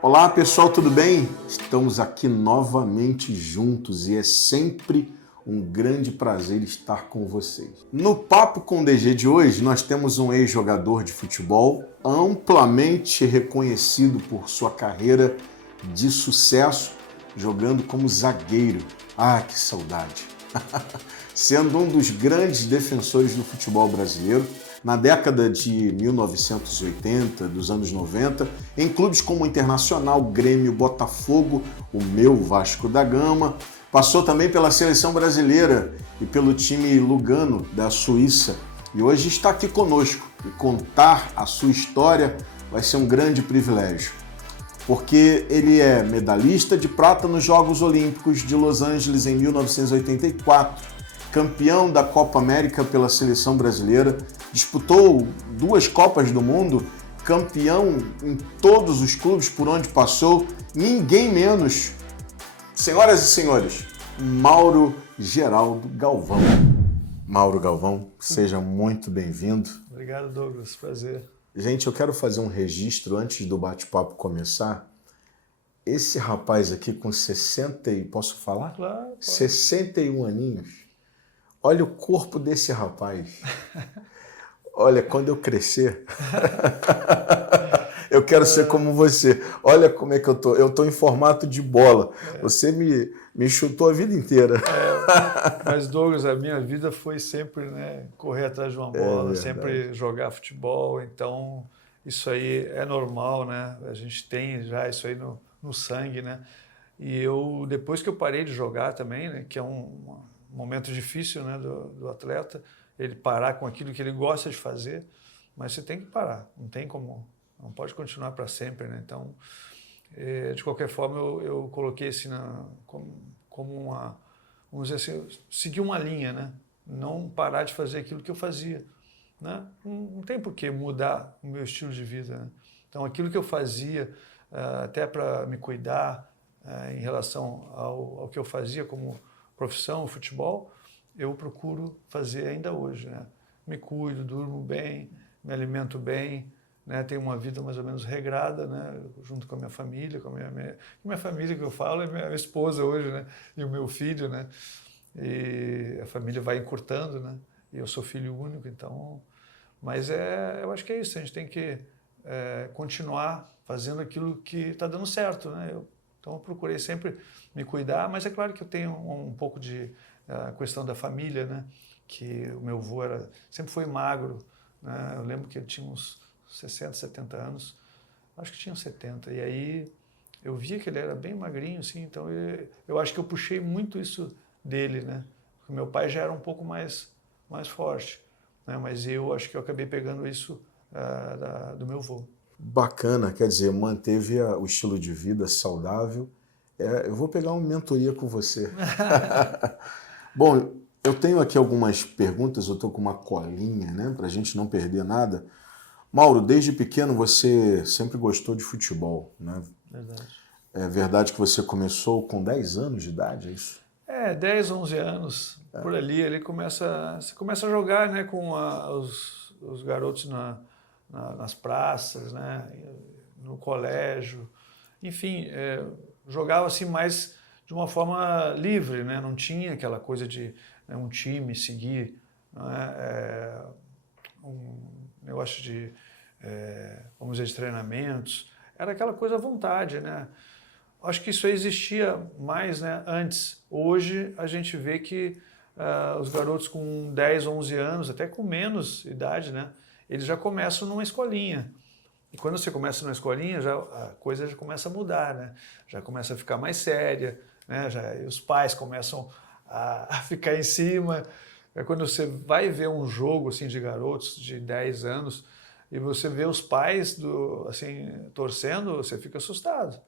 Olá pessoal, tudo bem? Estamos aqui novamente juntos e é sempre um grande prazer estar com vocês. No Papo com o DG de hoje, nós temos um ex-jogador de futebol amplamente reconhecido por sua carreira de sucesso, jogando como zagueiro. Ah, que saudade! Sendo um dos grandes defensores do futebol brasileiro, na década de 1980, dos anos 90, em clubes como Internacional, Grêmio, Botafogo, o meu Vasco da Gama, passou também pela seleção brasileira e pelo time Lugano da Suíça. E hoje está aqui conosco e contar a sua história vai ser um grande privilégio, porque ele é medalhista de prata nos Jogos Olímpicos de Los Angeles em 1984, campeão da Copa América pela seleção brasileira, disputou 2 Copas do Mundo, campeão em todos os clubes por onde passou, ninguém menos, senhoras e senhores, Mauro Geraldo Galvão. Mauro Galvão, seja muito bem-vindo. Obrigado, Douglas, prazer. Gente, eu quero fazer um registro antes do bate-papo começar. Esse rapaz aqui com 60 e... posso falar? Claro. 61 aninhos. Olha o corpo desse rapaz. Olha, quando eu crescer, eu quero ser como você. Olha como é que eu tô. Eu tô em formato de bola. Você me chutou a vida inteira. Mas, Douglas, a minha vida foi sempre, né, correr atrás de uma bola, sempre jogar futebol. Então, isso aí é normal, né? A gente tem já isso aí no sangue, né? E eu, depois que eu parei de jogar também, né, que é um momento difícil, né, do atleta, ele parar com aquilo que ele gosta de fazer, mas você tem que parar, não tem como, não pode continuar para sempre, né? Então, de qualquer forma, eu coloquei assim como uma, vamos dizer assim, seguir uma linha, né? Não parar de fazer aquilo que eu fazia, né? Não tem por que mudar o meu estilo de vida, né? Então, aquilo que eu fazia, até para me cuidar, em relação ao que eu fazia como profissão, o futebol, eu procuro fazer ainda hoje, né? Me cuido, durmo bem, me alimento bem, né? Tenho uma vida mais ou menos regrada, né? Junto com a minha família, com a minha família que eu falo é minha esposa hoje, né? E o meu filho, né? E a família vai encurtando, né? E eu sou filho único, então... Mas eu acho que é isso, a gente tem que continuar fazendo aquilo que está dando certo, né? Então eu procurei sempre me cuidar, mas é claro que eu tenho um pouco de questão da família, né? Que o meu avô sempre foi magro, né? Eu lembro que ele tinha uns 60, 70 anos, acho que tinha uns 70, e aí eu via que ele era bem magrinho, assim, então eu acho que eu puxei muito isso dele, né? Porque meu pai já era um pouco mais forte, né? Mas eu acho que eu acabei pegando isso do meu avô. Bacana, quer dizer, manteve o estilo de vida saudável. Eu vou pegar uma mentoria com você. Bom, eu tenho aqui algumas perguntas, eu estou com uma colinha, né, para a gente não perder nada. Mauro, desde pequeno você sempre gostou de futebol, né? Verdade. É verdade que você começou com 10 anos de idade, é isso? 10, 11 anos, por ali, você começa a jogar, né, com os garotos nas praças, né, no colégio, enfim, jogava assim mais de uma forma livre, né, não tinha aquela coisa de um time seguir, né, um negócio de, vamos dizer, de treinamentos, era aquela coisa à vontade, né. Acho que isso aí existia mais, né, antes. Hoje a gente vê que os garotos com 10, 11 anos, até com menos idade, né, eles já começam numa escolinha. E quando você começa numa escolinha, a coisa já começa a mudar, né? Já começa a ficar mais séria, né? E os pais começam a ficar em cima. Quando você vai ver um jogo assim, de garotos de 10 anos e você vê os pais assim, torcendo, você fica assustado.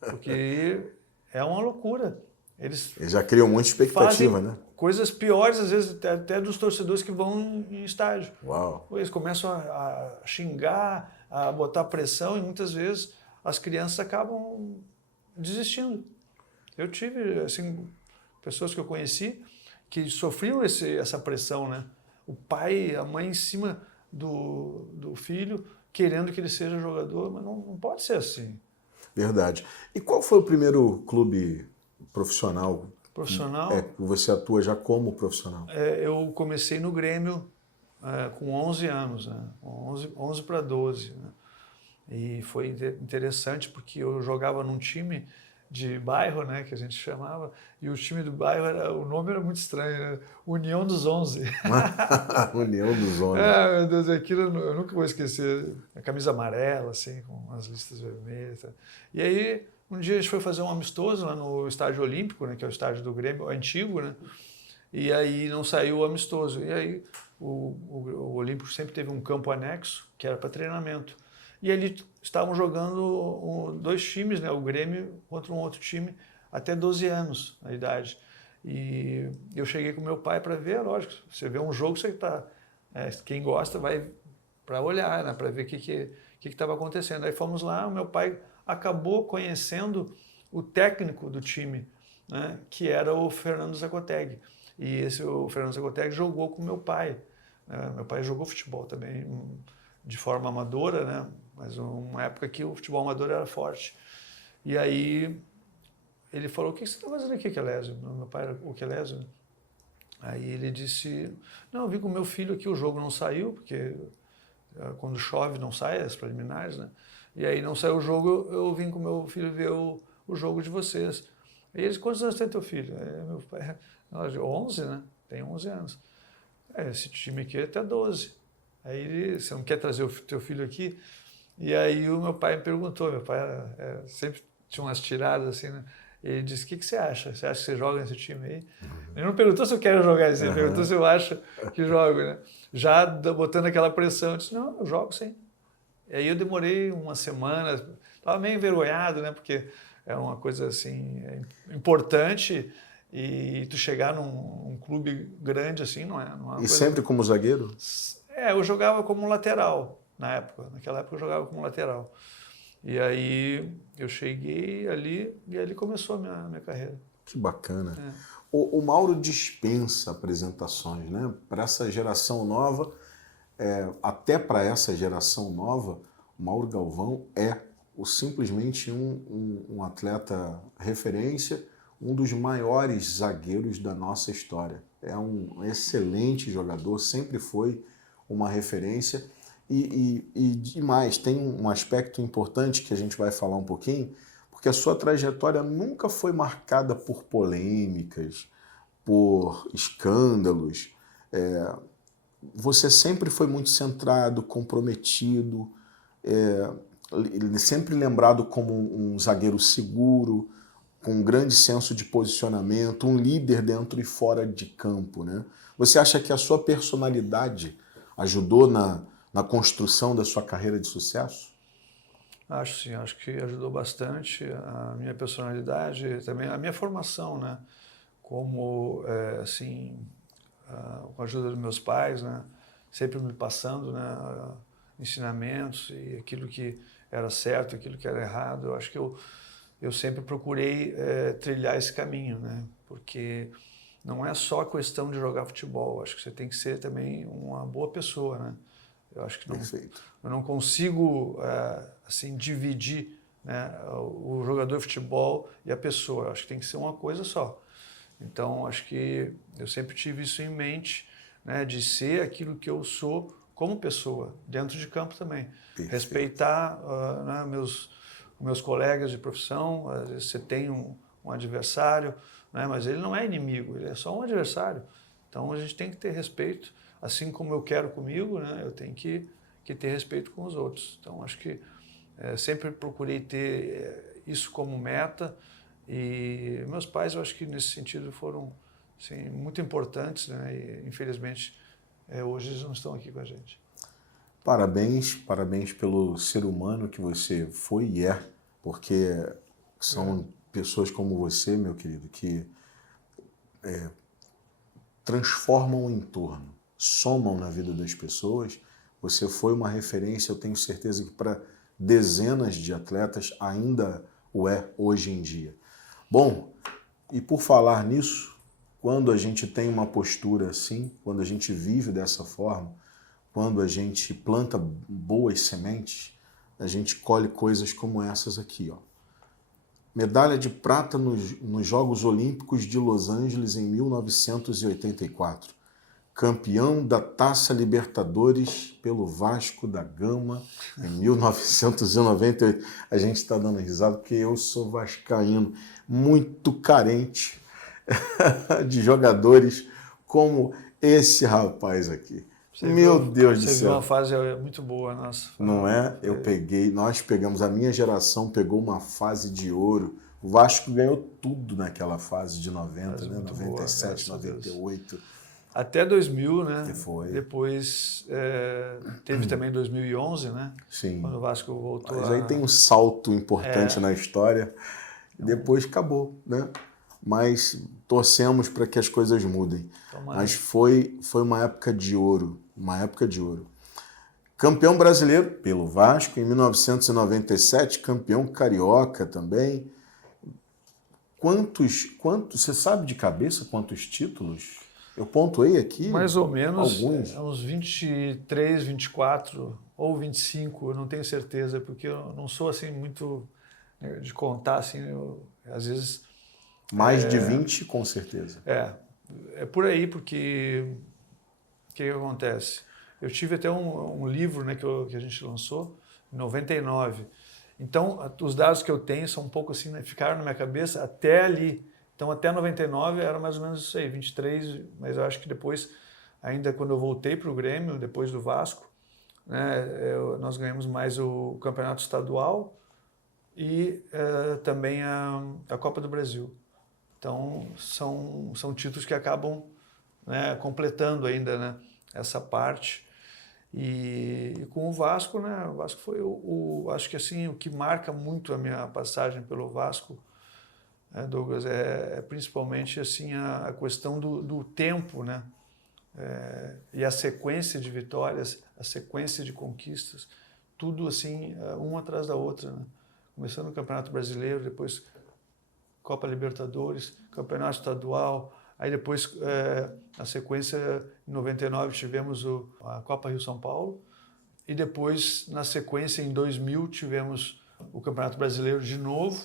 Porque é uma loucura. Eles Já criou muita expectativa, fazem né? coisas piores, às vezes, até dos torcedores que vão em estádio. Uau! Eles começam a xingar, a botar pressão e muitas vezes as crianças acabam desistindo. Eu tive, assim, pessoas que eu conheci que sofriam essa pressão, né? O pai, a mãe em cima do filho, querendo que ele seja jogador, mas não pode ser assim. Verdade. E qual foi o primeiro clube profissional? Profissional? Que você atua já como profissional? Eu comecei no Grêmio com 11 anos, né? 11 para 12. Né? E foi interessante porque eu jogava num time de bairro, né, que a gente chamava, e o time do bairro, o nome era muito estranho, né? União dos 11. União dos 11. Meu Deus, aquilo eu nunca vou esquecer. A camisa amarela, assim, com as listas vermelhas. E aí, um dia a gente foi fazer um amistoso lá no Estádio Olímpico, né, que é o estádio do Grêmio, antigo, né? E aí não saiu o amistoso. E aí o Olímpico sempre teve um campo anexo, que era para treinamento. E ali estavam jogando dois times, né? O Grêmio contra um outro time, até 12 anos na idade. E eu cheguei com meu pai para ver, lógico, você vê um jogo, você tá, quem gosta vai para olhar, né? Para ver o que estava acontecendo. Aí fomos lá, o meu pai acabou conhecendo o técnico do time, né? Que era o Fernando Zacoteg. E o Fernando Zacoteg jogou com meu pai. Meu pai jogou futebol também, de forma amadora, né? Mas uma época que o futebol amador era forte. E aí ele falou: o que você está fazendo aqui, Kelésio? Meu pai era o Kelésio. Né? Aí ele disse: não, eu vim com meu filho aqui, o jogo não saiu, porque quando chove não sai as preliminares, né? E aí não saiu o jogo, eu vim com meu filho ver o jogo de vocês. E eles: quantos anos tem teu filho? Meu pai: 11, né? Tem 11 anos. Esse time aqui é até 12. Aí ele: você não quer trazer o teu filho aqui? E aí o meu pai me perguntou, meu pai sempre tinha umas tiradas assim, né? Ele disse: o que você acha? Você acha que você joga nesse time aí? Ele não perguntou se eu quero jogar assim, ele perguntou se eu acho que jogo, né? Já botando aquela pressão, eu disse: não, eu jogo sim. E aí eu demorei uma semana, estava meio envergonhado, né? Porque é uma coisa assim importante e tu chegar num clube grande assim não é uma coisa... sempre como zagueiro? Eu jogava como lateral naquela época eu jogava como lateral. E aí eu cheguei ali e ali começou a minha carreira. Que bacana. O Mauro dispensa apresentações, né? Para essa geração nova, até para essa geração nova, o Mauro Galvão é simplesmente um atleta referência, um dos maiores zagueiros da nossa história. É um excelente jogador, sempre foi uma referência. E mais, tem um aspecto importante que a gente vai falar um pouquinho, porque a sua trajetória nunca foi marcada por polêmicas, por escândalos. Você sempre foi muito centrado, comprometido, sempre lembrado como um zagueiro seguro, com um grande senso de posicionamento, um líder dentro e fora de campo, né? Você acha que a sua personalidade ajudou na construção da sua carreira de sucesso? Acho sim, acho que ajudou bastante a minha personalidade, também a minha formação, né? Como, assim, com a ajuda dos meus pais, né? Sempre me passando, né? Ensinamentos e aquilo que era certo, aquilo que era errado. Eu acho que eu sempre procurei trilhar esse caminho, né? Porque não é só questão de jogar futebol, acho que você tem que ser também uma boa pessoa, né? Eu acho que eu não consigo assim dividir, né, o jogador de futebol e a pessoa. Eu acho que tem que ser uma coisa só. Então, acho que eu sempre tive isso em mente, né, de ser aquilo que eu sou como pessoa, dentro de campo também. Perfeito. Respeitar né, meus colegas de profissão. Às vezes você tem um adversário, né, mas ele não é inimigo, ele é só um adversário. Então, a gente tem que ter respeito. Assim como eu quero comigo, né, eu tenho que ter respeito com os outros. Então, acho que sempre procurei ter isso como meta. E meus pais, eu acho que nesse sentido foram assim, muito importantes, né, e infelizmente hoje eles não estão aqui com a gente. Parabéns, parabéns pelo ser humano que você foi e é, porque são pessoas como você, meu querido, que transformam o entorno, somam na vida das pessoas. Você foi uma referência, eu tenho certeza que para dezenas de atletas ainda o é hoje em dia. Bom, e por falar nisso, quando a gente tem uma postura assim, quando a gente vive dessa forma, quando a gente planta boas sementes, a gente colhe coisas como essas aqui, ó. medalha de prata nos Jogos Olímpicos de Los Angeles em 1984. Campeão da Taça Libertadores pelo Vasco da Gama em 1998. A gente está dando risada porque eu sou vascaíno, muito carente de jogadores como esse rapaz aqui. Meu Deus do céu. Você viu uma fase muito boa, nossa. Não é? Nós pegamos, a minha geração pegou uma fase de ouro. O Vasco ganhou tudo naquela fase de 90, né? 97, boa, 98. Até 2000, né? Que foi. Depois teve também 2011, né? Sim. Quando o Vasco voltou. Mas aí tem um salto importante na história. Depois acabou, né? Mas torcemos para que as coisas mudem. Tomara. Mas foi uma época de ouro, Campeão brasileiro pelo Vasco em 1997, campeão carioca também. Você sabe de cabeça quantos títulos? Eu pontuei aqui. Mais ou menos alguns. Uns 23, 24 ou 25, eu não tenho certeza, porque eu não sou assim muito de contar, assim, às vezes... Mais de 20, com certeza. É por aí, porque o que acontece? Eu tive até um livro, né, que a gente lançou em 99. Então, os dados que eu tenho são um pouco assim, né, ficaram na minha cabeça até ali. Então, até 99 era mais ou menos isso aí, 23, mas eu acho que depois, ainda quando eu voltei para o Grêmio, depois do Vasco, né, nós ganhamos mais o Campeonato Estadual e também a Copa do Brasil. Então, são títulos que acabam, né, completando ainda, né, essa parte. E com o Vasco, né, o Vasco foi acho que assim, o que marca muito a minha passagem pelo Vasco, Douglas, é principalmente assim, a questão do tempo, né, e a sequência de vitórias, a sequência de conquistas, tudo assim, uma atrás da outra, né? Começando no Campeonato Brasileiro, depois Copa Libertadores, Campeonato Estadual, aí depois, na sequência, em 99 tivemos a Copa Rio-São Paulo, e depois, na sequência, em 2000, tivemos o Campeonato Brasileiro de novo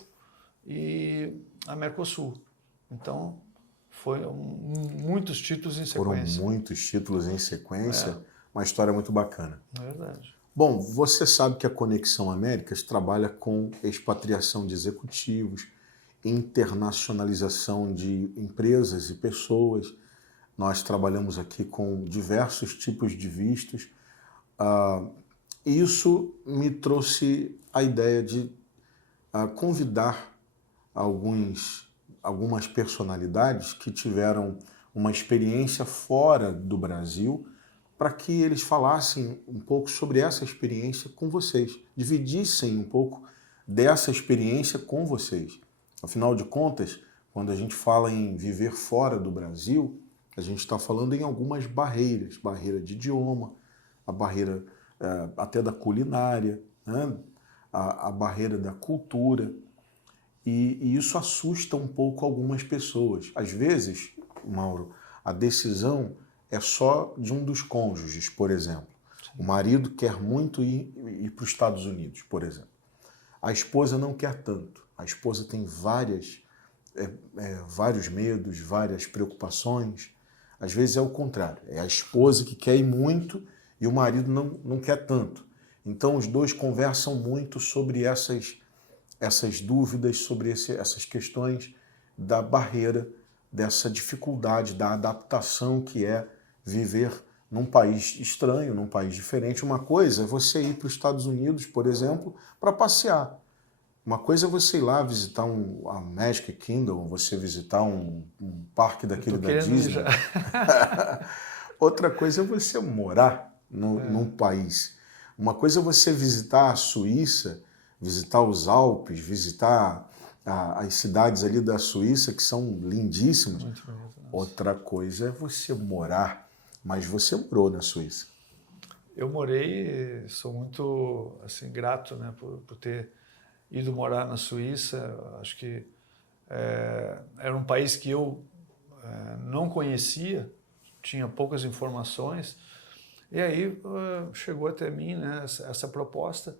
e a Mercosul. Então, foram muitos títulos em sequência. Foram muitos títulos em sequência, uma história muito bacana. É verdade. Bom, você sabe que a Conexão Américas trabalha com expatriação de executivos, internacionalização de empresas e pessoas. Nós trabalhamos aqui com diversos tipos de vistos. Isso me trouxe a ideia de convidar algumas personalidades que tiveram uma experiência fora do Brasil para que eles falassem um pouco sobre essa experiência com vocês, dividissem um pouco dessa experiência com vocês. Afinal de contas, quando a gente fala em viver fora do Brasil, a gente está falando em algumas barreiras, barreira de idioma, a barreira até da culinária, né? a barreira da cultura, e isso assusta um pouco algumas pessoas. Às vezes, Mauro, a decisão é só de um dos cônjuges, por exemplo. O marido quer muito ir para os Estados Unidos, por exemplo. A esposa não quer tanto. A esposa tem vários medos, várias preocupações. Às vezes é o contrário. É a esposa que quer ir muito e o marido não quer tanto. Então os dois conversam muito sobre essas dúvidas, sobre essas questões da barreira, dessa dificuldade, da adaptação que é viver num país estranho, num país diferente. Uma coisa é você ir para os Estados Unidos, por exemplo, para passear. Uma coisa é você ir lá visitar a Magic Kingdom, você visitar um parque daquele da Disney. Outra coisa é você morar num país. Uma coisa é você visitar a Suíça, visitar os Alpes, visitar as cidades ali da Suíça, que são lindíssimas. Muito bonito, né? Outra coisa é você morar, mas você morou na Suíça. Eu morei, sou muito assim, grato, né, por ter ido morar na Suíça. Acho que era um país que eu não conhecia, tinha poucas informações, e aí chegou até mim, né, essa proposta.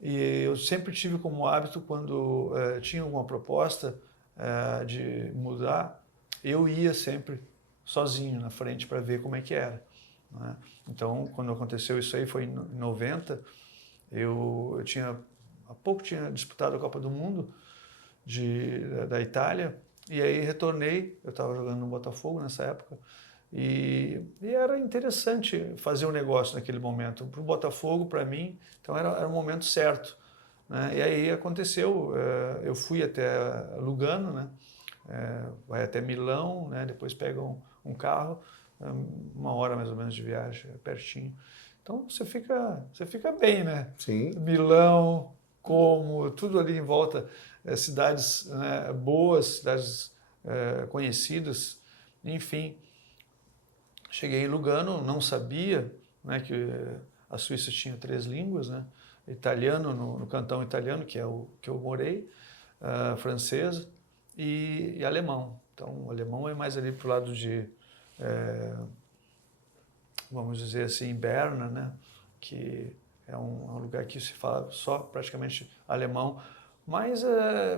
E eu sempre tive como hábito, quando tinha alguma proposta de mudar, eu ia sempre sozinho na frente para ver como é que era, né? Então, quando aconteceu isso aí, foi em 90, eu há pouco tinha disputado a Copa do Mundo da Itália, e aí retornei, eu estava jogando no Botafogo nessa época, e era interessante fazer um negócio naquele momento, para o Botafogo, para mim, então era o momento certo, né? E aí aconteceu, eu fui até Lugano, né? Vai até Milão, né? Depois pega um carro, 1 hora mais ou menos de viagem, pertinho. Então você fica bem, né? Sim. Milão, Como, tudo ali em volta, cidades, né, boas, cidades conhecidas, enfim. Cheguei em Lugano, não sabia, né, que a Suíça tinha 3 línguas, né? Italiano, no cantão italiano, que é o que eu morei, francês e alemão. Então, o alemão é mais ali para o lado de, vamos dizer assim, Berna, né? Que é um lugar que se fala só praticamente alemão. Mas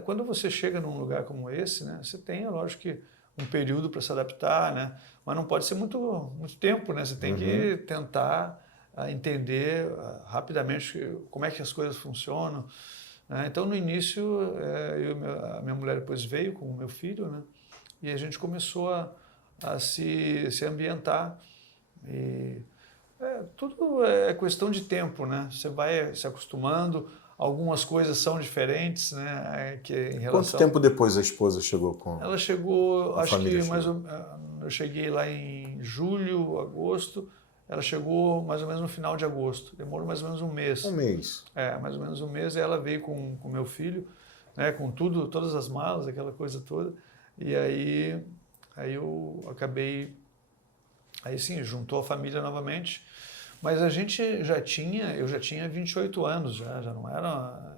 quando você chega num lugar como esse, né, você tem, é lógico que um período para se adaptar, né? Mas não pode ser muito tempo, né? Você tem que tentar entender rapidamente como é que as coisas funcionam, né? Então, no início, a minha mulher depois veio com o meu filho, né? E a gente começou a se ambientar. E tudo é questão de tempo, né? Você vai se acostumando, algumas coisas são diferentes, né? Quanto tempo depois a esposa chegou com... Ela chegou, a acho família que chegou? eu cheguei lá em julho, agosto, ela chegou mais ou menos no final de agosto, demorou mais ou menos um mês. Um mês. Mais ou menos um mês, e ela veio com meu filho, né? Com tudo, todas as malas, aquela coisa toda, e aí eu acabei, aí sim, juntou a família novamente. Mas eu já tinha 28 anos, já não era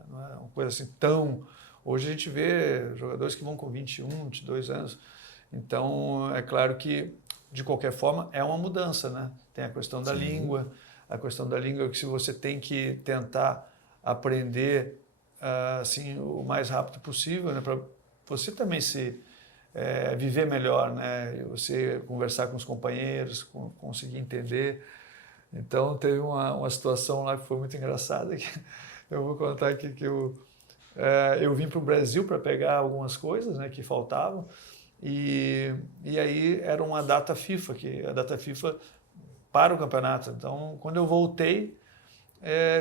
uma coisa assim tão... Hoje a gente vê jogadores que vão com 21, 22 anos. Então, é claro que, de qualquer forma, é uma mudança, né? Tem a questão da língua. A questão da língua é que se você tem que tentar aprender assim, o mais rápido possível, né? Para você também viver melhor, né? Você conversar com os companheiros, conseguir entender. Então, teve uma situação lá que foi muito engraçada, que eu vou contar aqui, que eu vim para o Brasil para pegar algumas coisas, né, que faltavam, e aí era uma data FIFA, que a data FIFA para o campeonato. Então, quando eu voltei,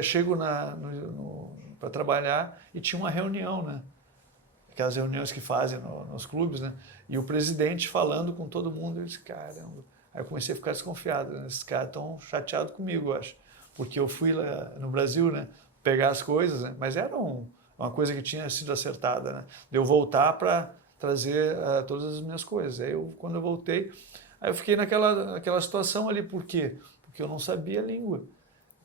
chego para trabalhar e tinha uma reunião, né? Aquelas reuniões que fazem nos clubes, né? E o presidente falando com todo mundo, eu disse, caramba... Aí eu comecei a ficar desconfiado, né? Esses caras estão chateados comigo, eu acho. Porque eu fui lá no Brasil, né, pegar as coisas, né? Mas era uma coisa que tinha sido acertada, né? De eu voltar para trazer todas as minhas coisas. Aí quando eu voltei, aí eu fiquei naquela situação ali. Por quê? Porque eu não sabia a língua.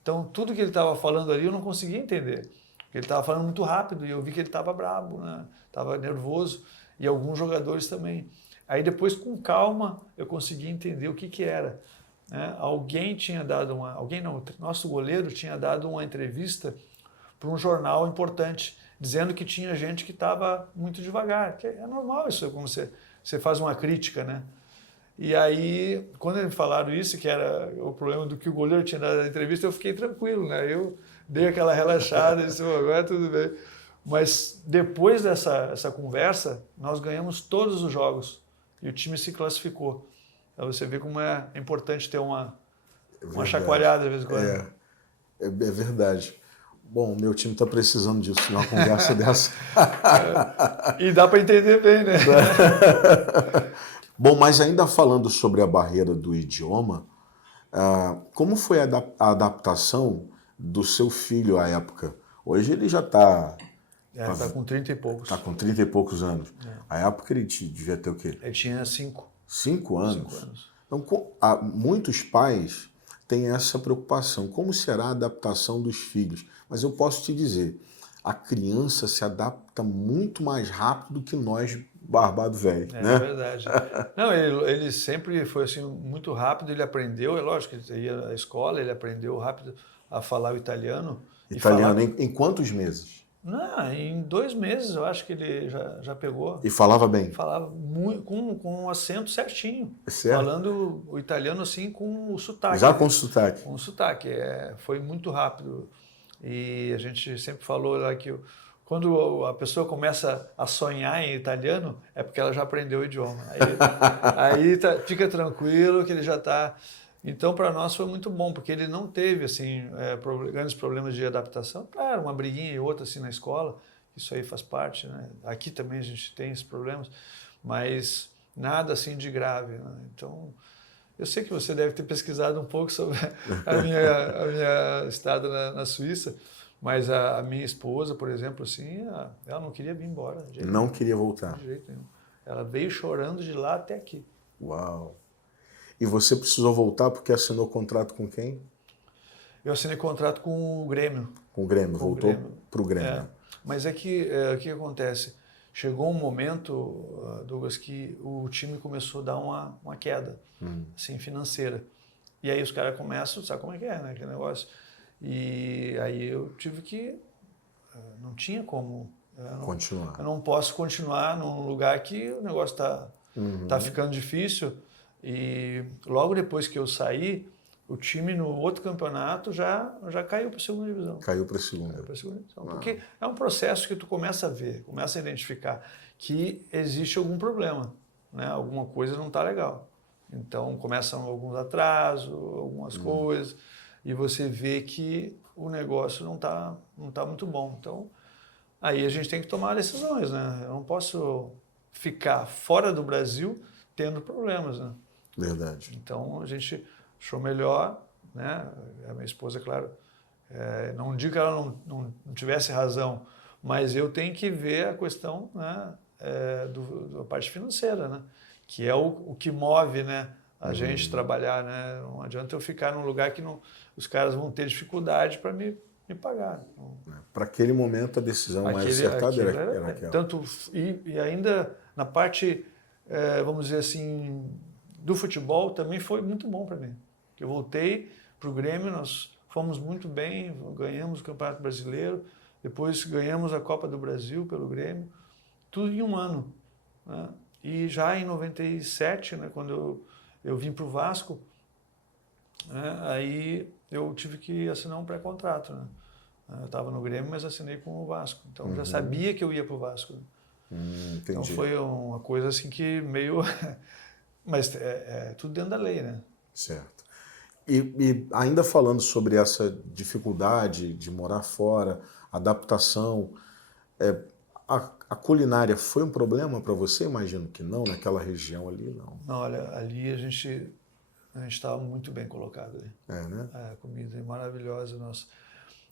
Então, tudo que ele estava falando ali eu não conseguia entender. Porque ele estava falando muito rápido e eu vi que ele estava bravo, né? Estava nervoso. E alguns jogadores também. Aí depois, com calma, eu consegui entender o que era, né? Alguém tinha dado nosso goleiro tinha dado uma entrevista para um jornal importante, dizendo que tinha gente que estava muito devagar, que é normal isso, como você faz uma crítica, né? E aí, quando eles falaram isso, que era o problema do que o goleiro tinha dado a entrevista, eu fiquei tranquilo, né? Eu dei aquela relaxada e disse, agora tudo bem. Mas depois dessa conversa, nós ganhamos todos os jogos. E o time se classificou. Então você vê como é importante ter uma chacoalhada de vez em quando. É verdade. Bom, meu time está precisando disso, de uma conversa dessa. E dá para entender bem, né? Bom, mas ainda falando sobre a barreira do idioma, como foi a adaptação do seu filho à época? Hoje ele já está... Está com 30 e poucos. Está com 30 e poucos anos. A época ele devia ter o quê? Ele tinha 5. 5 anos? 5 anos. Então, muitos pais têm essa preocupação. Como será a adaptação dos filhos? Mas eu posso te dizer, a criança se adapta muito mais rápido que nós, barbado velho. É né? verdade. Não, ele sempre foi assim, muito rápido, ele aprendeu, é lógico, ele ia à escola, ele aprendeu rápido, a falar o italiano. Italiano, em quantos meses? Não, em 2 meses eu acho que ele já pegou. E falava bem? Falava muito, com um acento certinho. Certo. Falando o italiano assim com o sotaque. Já com sotaque? Com sotaque. Foi muito rápido. E a gente sempre falou lá que quando a pessoa começa a sonhar em italiano, é porque ela já aprendeu o idioma. Aí fica tranquilo que ele já está... Então, para nós foi muito bom, porque ele não teve assim, grandes problemas de adaptação. Claro, uma briguinha e outra assim na escola, isso aí faz parte, né? Aqui também a gente tem esses problemas, mas nada assim de grave, né? Então, eu sei que você deve ter pesquisado um pouco sobre a minha estada na Suíça, mas a minha esposa, por exemplo, assim, ela não queria vir embora. Não queria voltar. De jeito nenhum. Ela veio chorando de lá até aqui. Uau! E você precisou voltar porque assinou contrato com quem? Eu assinei contrato com o Grêmio. Com o Grêmio, voltou para o Grêmio. É, mas o que acontece? Chegou um momento, Douglas, que o time começou a dar uma queda assim, financeira. E aí os caras começam, sabe como é que é, né? Aquele negócio. E aí eu tive que... Não tinha como... Continuar. Eu não posso continuar num lugar que o negócio está ficando difícil. E logo depois que eu saí, o time no outro campeonato já caiu para a segunda divisão. Caiu para a segunda. Caiu para a segunda divisão. Porque é um processo que tu começa a ver, começa a identificar que existe algum problema, né? Alguma coisa não está legal. Então começam alguns atrasos, algumas coisas, e você vê que o negócio não tá muito bom. Então aí a gente tem que tomar decisões, né? Eu não posso ficar fora do Brasil tendo problemas, né? Verdade. Então a gente achou melhor, né? A minha esposa, claro, não digo que ela não tivesse razão, mas eu tenho que ver a questão, né, da parte financeira, né? Que é o que move, né, a gente trabalhar, né? Não adianta eu ficar num lugar que os caras vão ter dificuldade para me pagar. Para aquele momento a decisão mais acertada era aquela. Tanto, e ainda na parte, vamos dizer assim, do futebol também foi muito bom para mim. Eu voltei para o Grêmio, nós fomos muito bem, ganhamos o Campeonato Brasileiro, depois ganhamos a Copa do Brasil pelo Grêmio, tudo em um ano, né? E já em 97, né, quando eu vim para o Vasco, né, aí eu tive que assinar um pré-contrato, né? Eu estava no Grêmio, mas assinei com o Vasco, então já sabia que eu ia para o Vasco, né? Então foi uma coisa assim que meio... Mas tudo dentro da lei, né? Certo. E ainda falando sobre essa dificuldade de morar fora, adaptação, a culinária foi um problema para você? Imagino que não, naquela região ali, não. Não, olha, ali a gente estava muito bem colocado ali. Né? A comida é maravilhosa.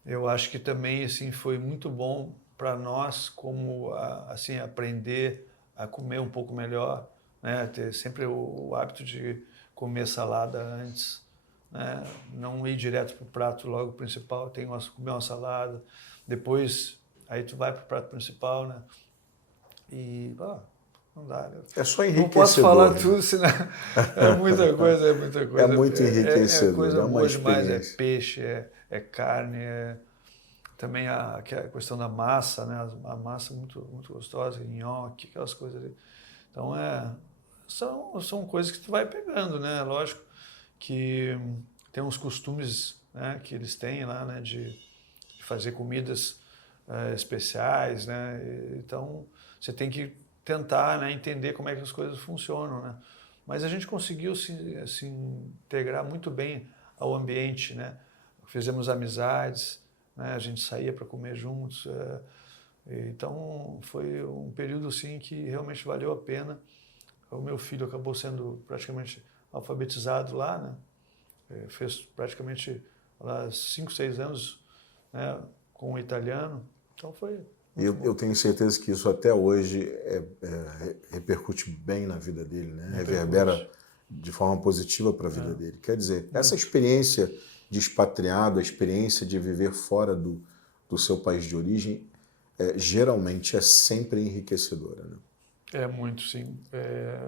Eu acho que também assim, foi muito bom para nós como assim, aprender a comer um pouco melhor, né? Ter sempre o hábito de comer salada antes, né? Não ir direto para o prato logo principal, comer uma salada, depois aí tu vai para o prato principal, né? E não dá, né? É só enriquecedor. Não posso falar né? tudo, senão é muita coisa, É muito enriquecedor. É coisa uma boa demais, é experiência. peixe, é carne, também a questão da massa, né? A massa muito, muito gostosa, nhoque, aquelas coisas ali. Então são coisas que tu vai pegando, né? Lógico que tem uns costumes, né, que eles têm lá, né, de fazer comidas especiais, né? Então você tem que tentar, né, entender como é que as coisas funcionam, né? Mas a gente conseguiu se integrar muito bem ao ambiente, né? Fizemos amizades, né? A gente saía para comer juntos. Então foi um período assim que realmente valeu a pena. O meu filho acabou sendo praticamente alfabetizado lá, né? Fez praticamente lá 5, 6 anos, né, com o italiano. Então foi... Eu tenho certeza que isso até hoje repercute bem na vida dele, né? Reverbera de forma positiva para a vida dele. Quer dizer, essa experiência de expatriado, a experiência de viver fora do seu país de origem, geralmente é sempre enriquecedora, né? É muito, sim.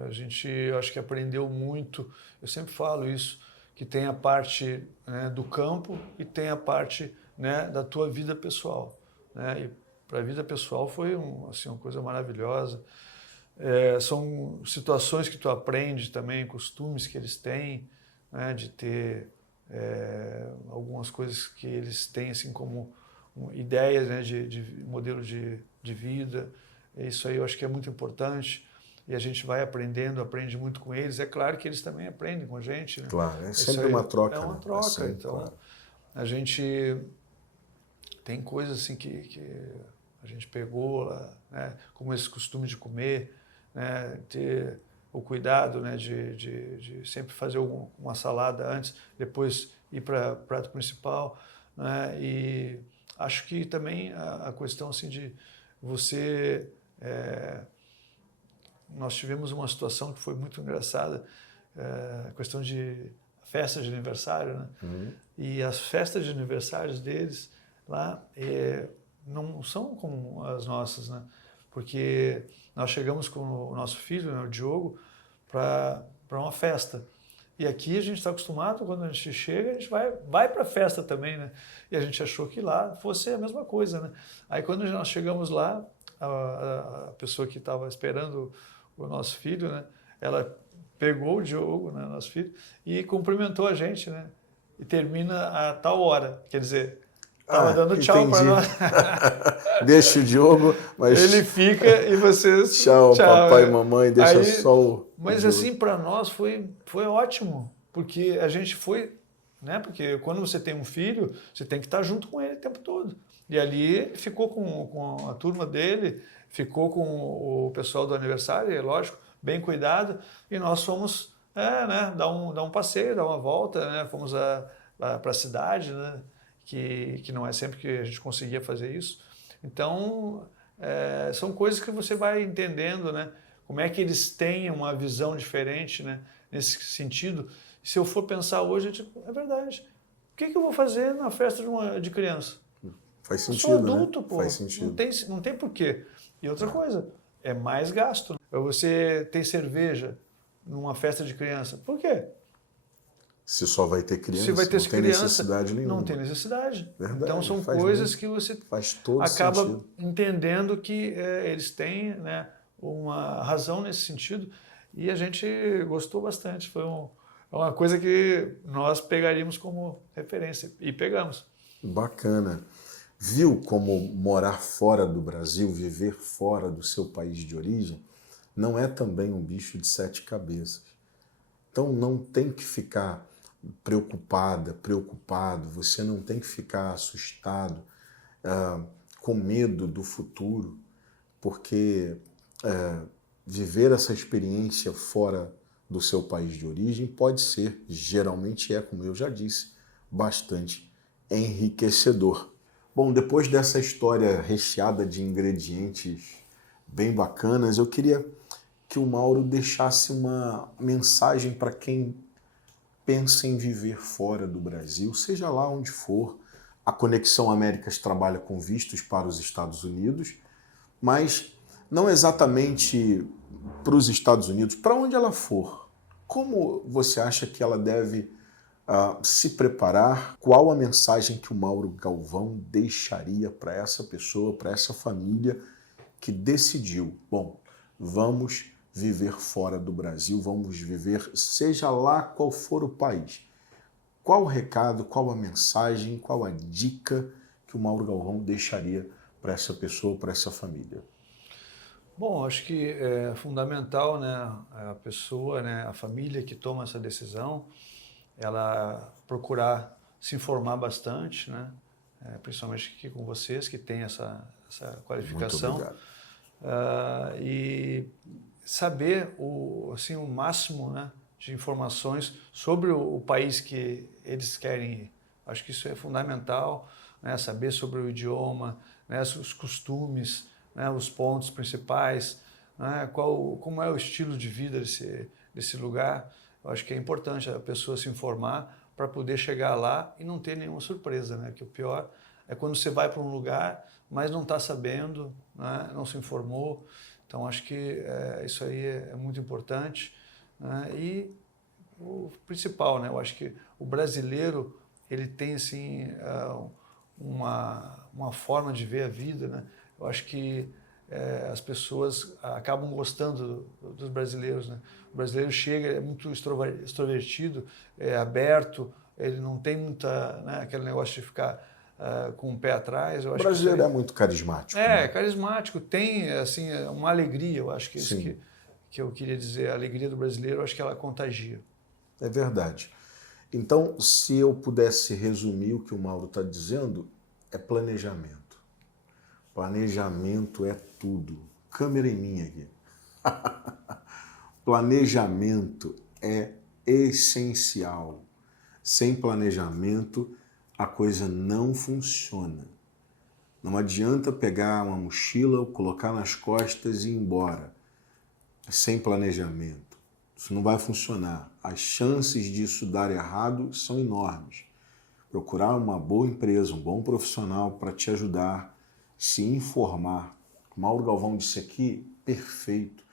A gente, acho que aprendeu muito. Eu sempre falo isso, que tem a parte, né, do campo e tem a parte, né, da tua vida pessoal, né? E para a vida pessoal foi assim, uma coisa maravilhosa. São situações que tu aprende também, costumes que eles têm, né, de ter algumas coisas que eles têm assim como ideias, né, de modelo de vida. Isso aí eu acho que é muito importante e a gente vai aprendendo, aprende muito com eles. É claro que eles também aprendem com a gente, né? Claro, é Isso sempre aí uma troca. é uma Né? troca. Sempre, Então, claro. a gente tem coisas assim que a gente pegou lá, né? Como esse costume de comer, né? Ter o cuidado, né? de sempre fazer uma salada antes, depois ir para o prato principal, né? E acho que também a questão assim de você... nós tivemos uma situação que foi muito engraçada, a questão de festa de aniversário, né? E as festas de aniversários deles lá não são como as nossas, né? Porque nós chegamos com o nosso filho, né, o Diogo, para uma festa. E aqui a gente está acostumado, quando a gente chega, a gente vai para a festa também, né? E a gente achou que lá fosse a mesma coisa, né? Aí quando nós chegamos lá, a pessoa que estava esperando o nosso filho, né? Ela pegou o Diogo, né, nosso filho, e cumprimentou a gente, né? E termina a tal hora. Quer dizer, estava dando tchau para nós. Deixa o Diogo, mas... Ele fica e vocês... Tchau, papai e mamãe, deixa Aí, só o mas Diogo. assim, para nós foi ótimo, porque a gente foi... Né? Porque quando você tem um filho, você tem que estar junto com ele o tempo todo. E ali ele ficou com a turma dele, ficou com o pessoal do aniversário, é lógico, bem cuidado, e nós fomos né, dar um passeio, dar uma volta, né? Fomos para a cidade, né? Que não é sempre que a gente conseguia fazer isso. Então, são coisas que você vai entendendo, né? Como é que eles têm uma visão diferente, né? Nesse sentido. Se eu for pensar hoje, eu digo, é verdade. O que eu vou fazer na festa de criança? Faz sentido, eu sou adulto, né? pô. Faz sentido. Não tem porquê. E outra coisa, é mais gasto. Você tem cerveja numa festa de criança. Por quê? Se só vai ter criança, Se vai ter não tem criança, necessidade nenhuma. não tem necessidade. Verdade, Então são coisas que você acaba entendendo que eles têm, né, uma razão nesse sentido. E a gente gostou bastante. Foi uma coisa que nós pegaríamos como referência. E pegamos. Bacana. Viu como morar fora do Brasil, viver fora do seu país de origem, não é também um bicho de 7 cabeças. Então não tem que ficar preocupado, você não tem que ficar assustado, com medo do futuro, porque viver essa experiência fora do seu país de origem pode ser, geralmente como eu já disse, bastante enriquecedor. Bom, depois dessa história recheada de ingredientes bem bacanas, eu queria que o Mauro deixasse uma mensagem para quem pensa em viver fora do Brasil, seja lá onde for. A Conexão Américas trabalha com vistos para os Estados Unidos, mas não exatamente para os Estados Unidos, para onde ela for. Como você acha que ela deve se preparar? Qual a mensagem que o Mauro Galvão deixaria para essa pessoa, para essa família que decidiu, bom, vamos viver fora do Brasil, vamos viver seja lá qual for o país. Qual o recado, qual a mensagem, qual a dica que o Mauro Galvão deixaria para essa pessoa, para essa família? Bom, acho que é fundamental, né, a pessoa, né, a família que toma essa decisão, ela procurar se informar bastante, né, principalmente aqui com vocês que têm essa qualificação. Muito obrigado. E saber o máximo, né, de informações sobre o país que eles querem ir. Acho que isso é fundamental, né, saber sobre o idioma, né, os costumes, né, os pontos principais, né, como é o estilo de vida desse lugar. Eu acho que é importante a pessoa se informar para poder chegar lá e não ter nenhuma surpresa, né? Que o pior é quando você vai para um lugar, mas não está sabendo, né, não se informou. Então, acho que isso aí é muito importante, né, e o principal, né? Eu acho que o brasileiro ele tem assim uma forma de ver a vida, né? Eu acho que as pessoas acabam gostando dos brasileiros, né? O brasileiro chega, é muito extrovertido, é aberto, ele não tem muita, né, aquele negócio de ficar com o pé atrás. Eu O acho brasileiro que é muito carismático. é né? carismático, tem assim uma alegria. Eu acho que isso Sim. que eu queria dizer, a alegria do brasileiro, eu acho que ela contagia. É verdade. Então, se eu pudesse resumir o que o Mauro está dizendo, é planejamento. Planejamento é tudo. Câmera em mim aqui. Planejamento é essencial. Sem planejamento, a coisa não funciona. Não adianta pegar uma mochila, colocar nas costas e ir embora. Sem planejamento. Isso não vai funcionar. As chances disso dar errado são enormes. Procurar uma boa empresa, um bom profissional para te ajudar, se informar. Mauro Galvão disse aqui, perfeito.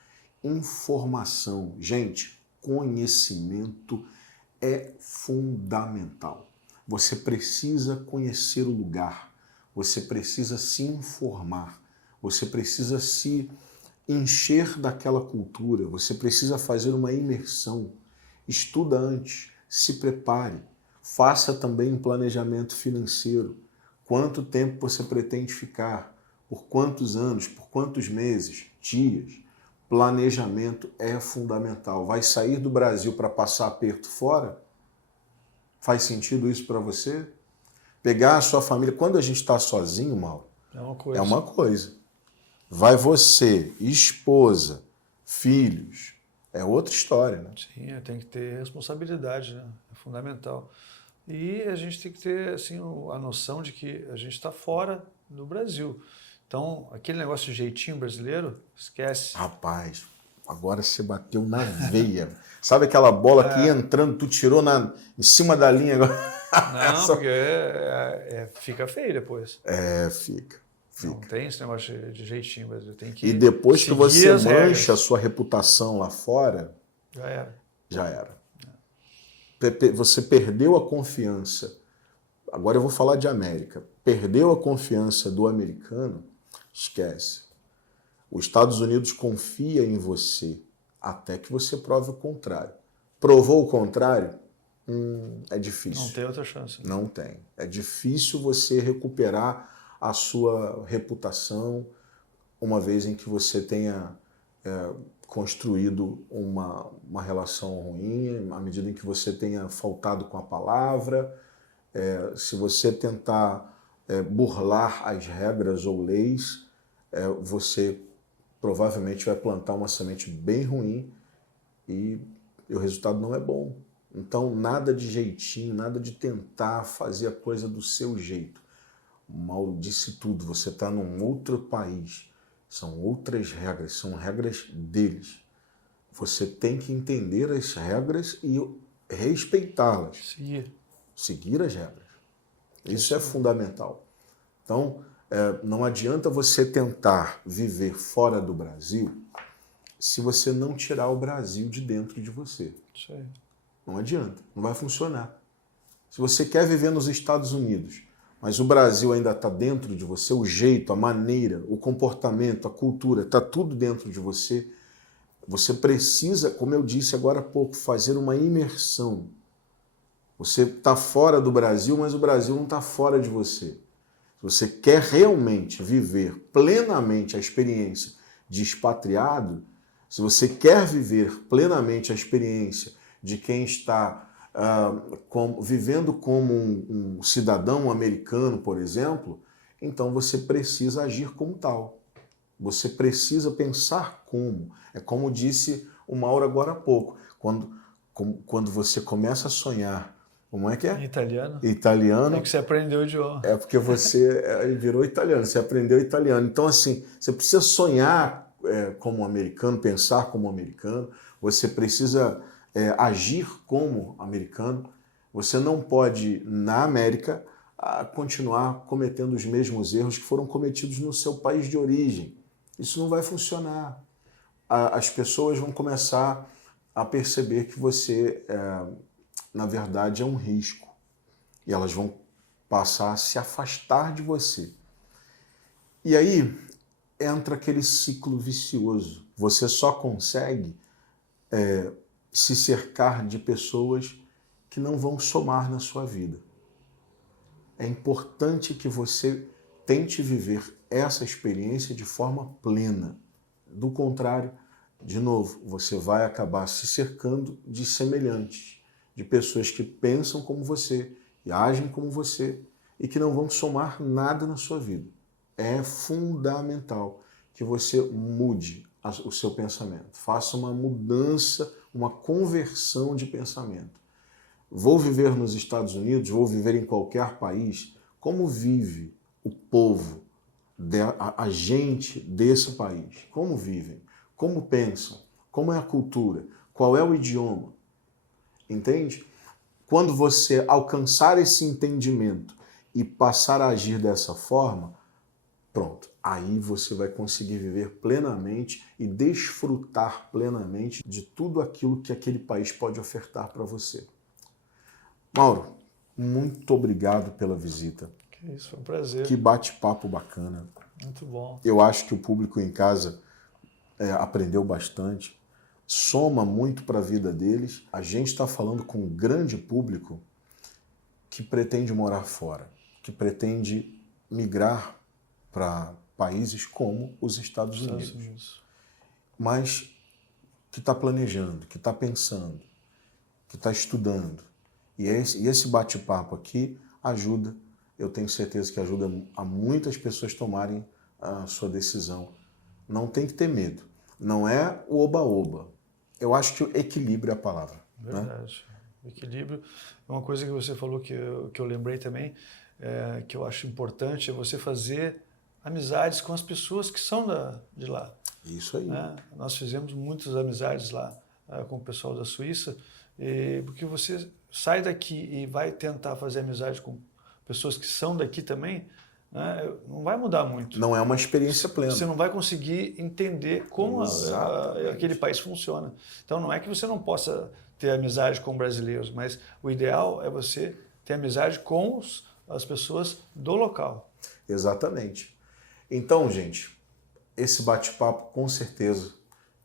Informação. Gente, conhecimento é fundamental. Você precisa conhecer o lugar, você precisa se informar, você precisa se encher daquela cultura, você precisa fazer uma imersão. Estuda antes, se prepare, faça também um planejamento financeiro. Quanto tempo você pretende ficar? Por quantos anos? Por quantos meses? Dias? Planejamento é fundamental. Vai sair do Brasil para passar aperto fora? Faz sentido isso para você? Pegar a sua família... Quando a gente está sozinho, Mauro, É uma coisa. Vai você, esposa, filhos, é outra história, né? Sim, tem que ter responsabilidade, né? É fundamental. E a gente tem que ter assim, a noção de que a gente está fora do Brasil. Então, aquele negócio de jeitinho brasileiro, esquece. Rapaz, agora você bateu na veia. Sabe aquela bola que ia entrando, tu tirou em cima da linha agora? Não, porque fica feio depois. Fica. Não tem esse negócio de jeitinho brasileiro. Tem que E depois que você mancha regras. a sua reputação lá fora, Já era. já era. Você perdeu a confiança. Agora eu vou falar de América. Perdeu a confiança do americano, esquece. Os Estados Unidos confia em você até que você prove o contrário. Provou o contrário? É difícil. Não tem outra chance. Né? Não tem. É difícil você recuperar a sua reputação uma vez em que você tenha construído uma relação ruim, à medida em que você tenha faltado com a palavra, se você tentar burlar as regras ou leis, você provavelmente vai plantar uma semente bem ruim e o resultado não é bom. Então, nada de jeitinho, nada de tentar fazer a coisa do seu jeito. O Mauro disse tudo, você está num outro país, são outras regras, são regras deles. Você tem que entender as regras e respeitá-las. Seguir as regras. Isso é fundamental. Então, não adianta você tentar viver fora do Brasil se você não tirar o Brasil de dentro de você. Isso aí. Não adianta, não vai funcionar. Se você quer viver nos Estados Unidos, mas o Brasil ainda está dentro de você, o jeito, a maneira, o comportamento, a cultura, está tudo dentro de você, você precisa, como eu disse agora há pouco, fazer uma imersão. Você está fora do Brasil, mas o Brasil não está fora de você. Se você quer realmente viver plenamente a experiência de expatriado, se você quer viver plenamente a experiência de quem está vivendo como um cidadão americano, por exemplo, então você precisa agir como tal. Você precisa pensar como. É como disse o Mauro agora há pouco. Quando você começa a sonhar, como é que é? Italiano. Italiano. É que você aprendeu o idioma. É porque você virou italiano, você aprendeu italiano. Então, assim, você precisa sonhar como um americano, pensar como um americano, você precisa agir como americano. Você não pode, na América, continuar cometendo os mesmos erros que foram cometidos no seu país de origem. Isso não vai funcionar. As pessoas vão começar a perceber que você, na verdade, é um risco. E elas vão passar a se afastar de você. E aí entra aquele ciclo vicioso. Você só consegue se cercar de pessoas que não vão somar na sua vida. É importante que você tente viver essa experiência de forma plena. Do contrário, de novo, você vai acabar se cercando de semelhantes, de pessoas que pensam como você e agem como você e que não vão somar nada na sua vida. É fundamental que você mude o seu pensamento, faça uma mudança, uma conversão de pensamento. Vou viver nos Estados Unidos, vou viver em qualquer país, como vive o povo, a gente desse país? Como vivem? Como pensam? Como é a cultura? Qual é o idioma? Entende? Quando você alcançar esse entendimento e passar a agir dessa forma, pronto, aí você vai conseguir viver plenamente e desfrutar plenamente de tudo aquilo que aquele país pode ofertar para você. Mauro, muito obrigado pela visita. Que isso, foi um prazer. Que bate-papo bacana. Muito bom. Eu acho que o público em casa aprendeu bastante, soma muito para a vida deles. A gente está falando com um grande público que pretende morar fora, que pretende migrar para países como os Estados Unidos. Mas que está planejando, que está pensando, que está estudando. E esse bate-papo aqui ajuda, eu tenho certeza que ajuda a muitas pessoas tomarem a sua decisão. Não tem que ter medo. Não é o oba-oba. Eu acho que o equilíbrio é a palavra. Verdade. Né? Equilíbrio. Uma coisa que você falou que eu lembrei também, que eu acho importante, é você fazer amizades com as pessoas que são de lá. Isso aí. Né? Nós fizemos muitas amizades lá com o pessoal da Suíça, porque você sai daqui e vai tentar fazer amizade com pessoas que são daqui também, né? Não vai mudar muito. Não é uma experiência plena. Você não vai conseguir entender como aquele país funciona. Então não é que você não possa ter amizade com brasileiros, mas o ideal é você ter amizade com as pessoas do local. Exatamente. Então, gente, esse bate-papo com certeza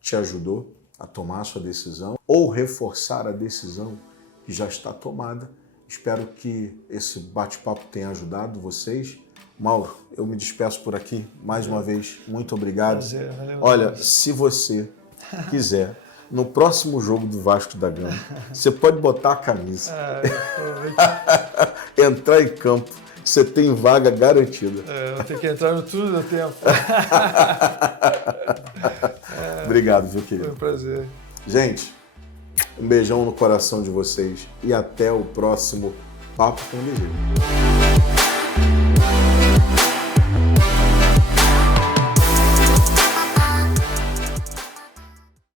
te ajudou a tomar a sua decisão ou reforçar a decisão que já está tomada. Espero que esse bate-papo tenha ajudado vocês. Mauro, eu me despeço por aqui. Mais uma vez, muito obrigado. Prazer, valeu. Olha, se você quiser, no próximo jogo do Vasco da Gama, você pode botar a camisa, entrar em campo, você tem vaga garantida. Eu vou ter que entrar no Túnel do Tempo. Obrigado, viu, querido? Foi um prazer. Gente, um beijão no coração de vocês e até o próximo Papo com DG.